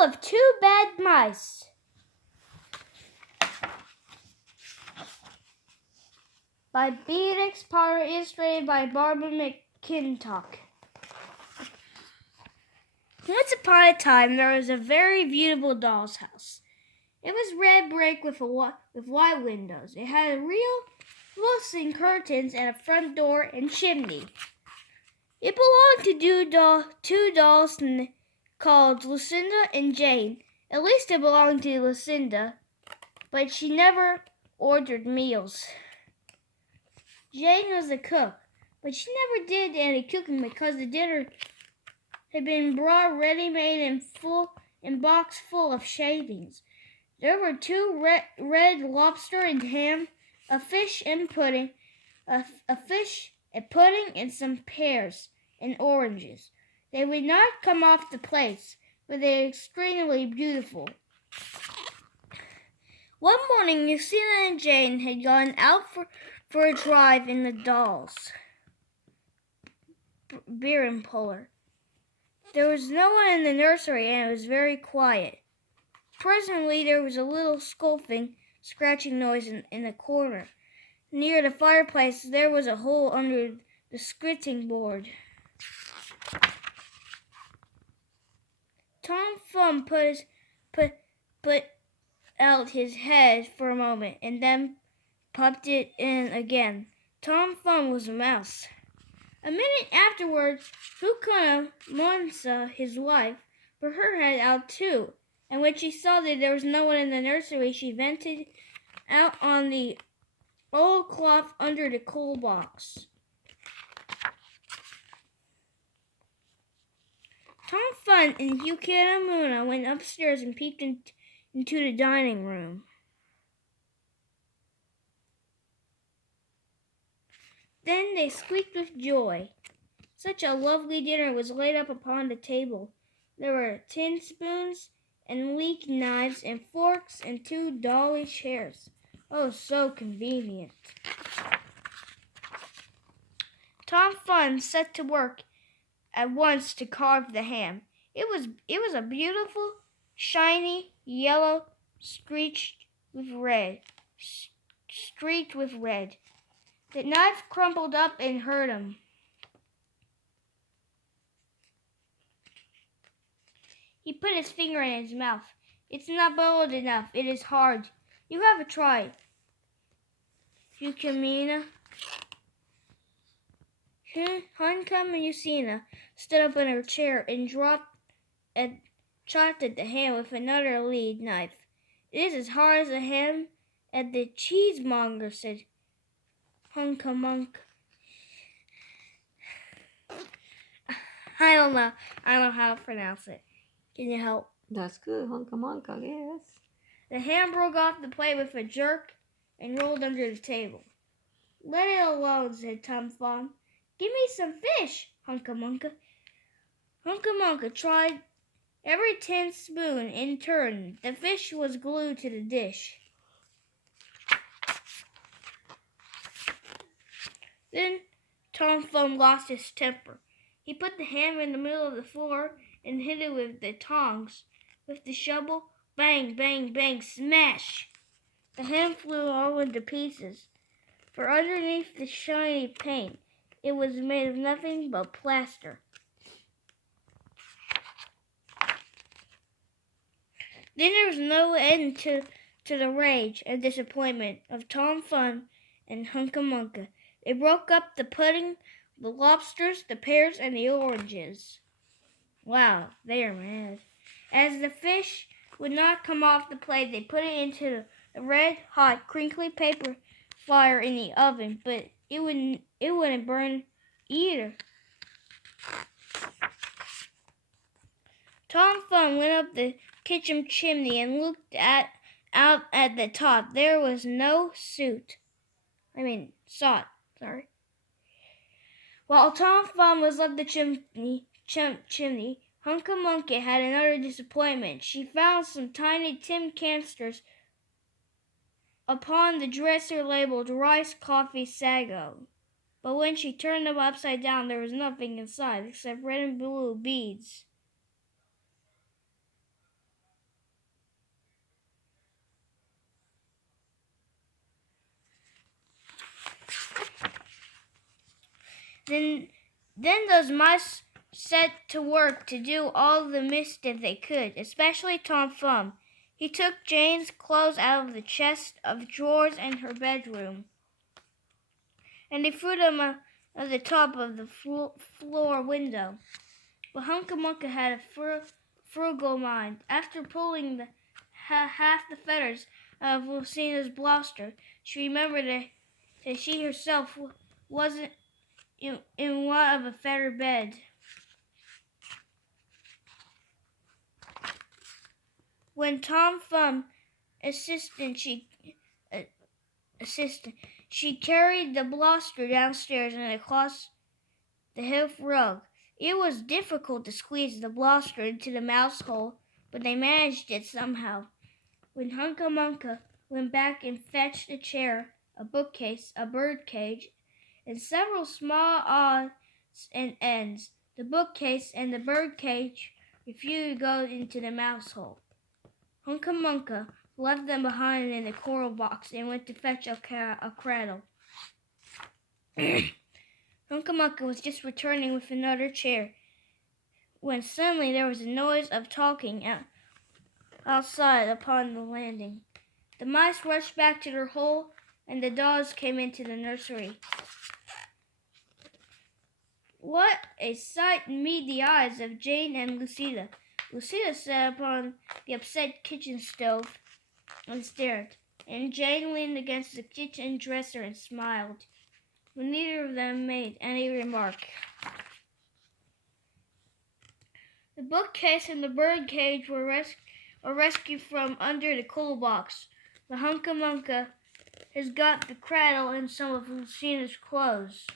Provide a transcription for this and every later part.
Tale of Two Bad Mice by Beatrix, illustrated by Barbara McClintock. Once upon a time, there was a very beautiful doll's house. It was red brick with white windows. It had real glistening curtains and a front door and chimney. It belonged to two dolls called Lucinda and Jane. At least it belonged to Lucinda, but she never ordered meals. Jane was the cook, but she never did any cooking because the dinner had been brought ready-made and boxed full of shavings. There were two red lobster and ham, a fish and pudding, and some pears and oranges. They would not come off the plates, but they were extremely beautiful. One morning, Lucinda and Jane had gone out for a drive in the dolls' beer puller. There was no one in the nursery, and it was very quiet. Presently, there was a little scolding, scratching noise in the corner. Near the fireplace, there was a hole under the skirting board. Tom Thumb put out his head for a moment, and then popped it in again. Tom Thumb was a mouse. A minute afterward, Monsa, his wife, put her head out too, and when she saw that there was no one in the nursery, she vented out on the old cloth under the coal box. Tom Thumb and Muna went upstairs and peeked into the dining room. Then they squeaked with joy. Such a lovely dinner was laid up upon the table. There were tin spoons and weak knives and forks and two dolly chairs. Oh, so convenient. Tom Thumb set to work at once to carve the ham. It was a beautiful, shiny yellow streaked with red. The knife crumpled up and hurt him. He put his finger in his mouth. It's not boiled enough. It is hard. You have a try. Yukamina. Huncum and Lucina stood up in her chair and chopped at the ham with another lead knife. It is as hard as the ham at the cheesemonger, said Hunkamunk. I don't know how to pronounce it. Can you help? That's good, Hunkamunk, I guess. The ham broke off the plate with a jerk and rolled under the table. Let it alone, said Tom Thumb. Give me some fish, Hunkamunka. Hunkamunka tried every tin spoon in turn. The fish was glued to the dish. Then Tom Thumb lost his temper. He put the ham in the middle of the floor and hit it with the tongs. With the shovel, bang, bang, bang, smash! The ham flew all into pieces. For underneath the shiny paint, it was made of nothing but plaster. Then there was no end to the rage and disappointment of Tom Thumb and Hunkamunka. They broke up the pudding, the lobsters, the pears, and the oranges. Wow, they are mad. As the fish would not come off the plate, they put it into the red-hot, crinkly paper fire in the oven, but it wouldn't burn either. Tom Thumb went up the kitchen chimney and looked out at the top. There was no salt. While Tom Thumb was up the chimney, Hunkamunka had another disappointment. She found some tiny tin canisters upon the dresser labeled rice coffee sago. But when she turned them upside down, there was nothing inside except red and blue beads. Then those mice set to work to do all the mischief they could, especially Tom Thumb. He took Jane's clothes out of the chest of drawers in her bedroom, and he threw them at the top of the floor window. But Hunca Munca had a frugal mind. After pulling half the feathers out of Lucina's bluster, she remembered that she herself wasn't in want of a feather bed. When Tom Thumb assisted, she carried the bluster downstairs and across the hearth rug. It was difficult to squeeze the bluster into the mouse hole, but they managed it somehow. When Hunca Munca went back and fetched a chair, a bookcase, a bird cage, and several small odds and ends, the bookcase and the bird cage refused to go into the mouse hole. Hunca Munca left them behind in the coral box and went to fetch a cradle. Hunca Munca was just returning with another chair when suddenly there was a noise of talking outside upon the landing. The mice rushed back to their hole, and the dogs came into the nursery. What a sight met the eyes of Jane and Lucina! Lucina sat upon the upset kitchen stove and stared, and Jane leaned against the kitchen dresser and smiled, but neither of them made any remark. The bookcase and the bird cage were rescued from under the coal box. The Hunca Munca has got the cradle and some of Lucina's clothes.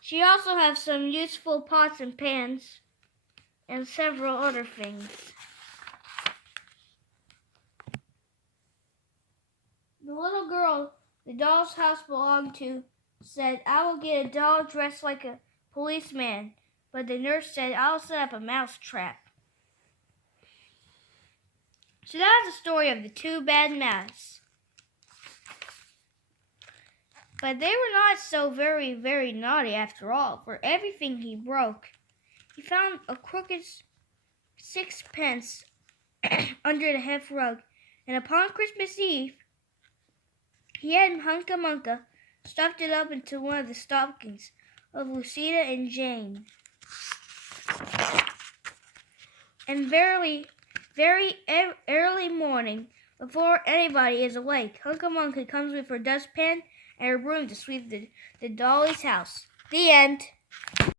She also has some useful pots and pans and several other things. The little girl the doll's house belonged to said, "I will get a doll dressed like a policeman," but the nurse said, "I'll set up a mouse trap." So that's the story of the two bad mice. But they were not so very, very naughty after all. For everything he broke, he found a crooked sixpence under the hearth rug, and upon Christmas Eve, he had Hunca Munca stuffed it up into one of the stockings of Lucina and Jane. And very early morning, before anybody is awake, Hunca Munca comes with her dustpan and her broom to sweep the dolly's house. The end.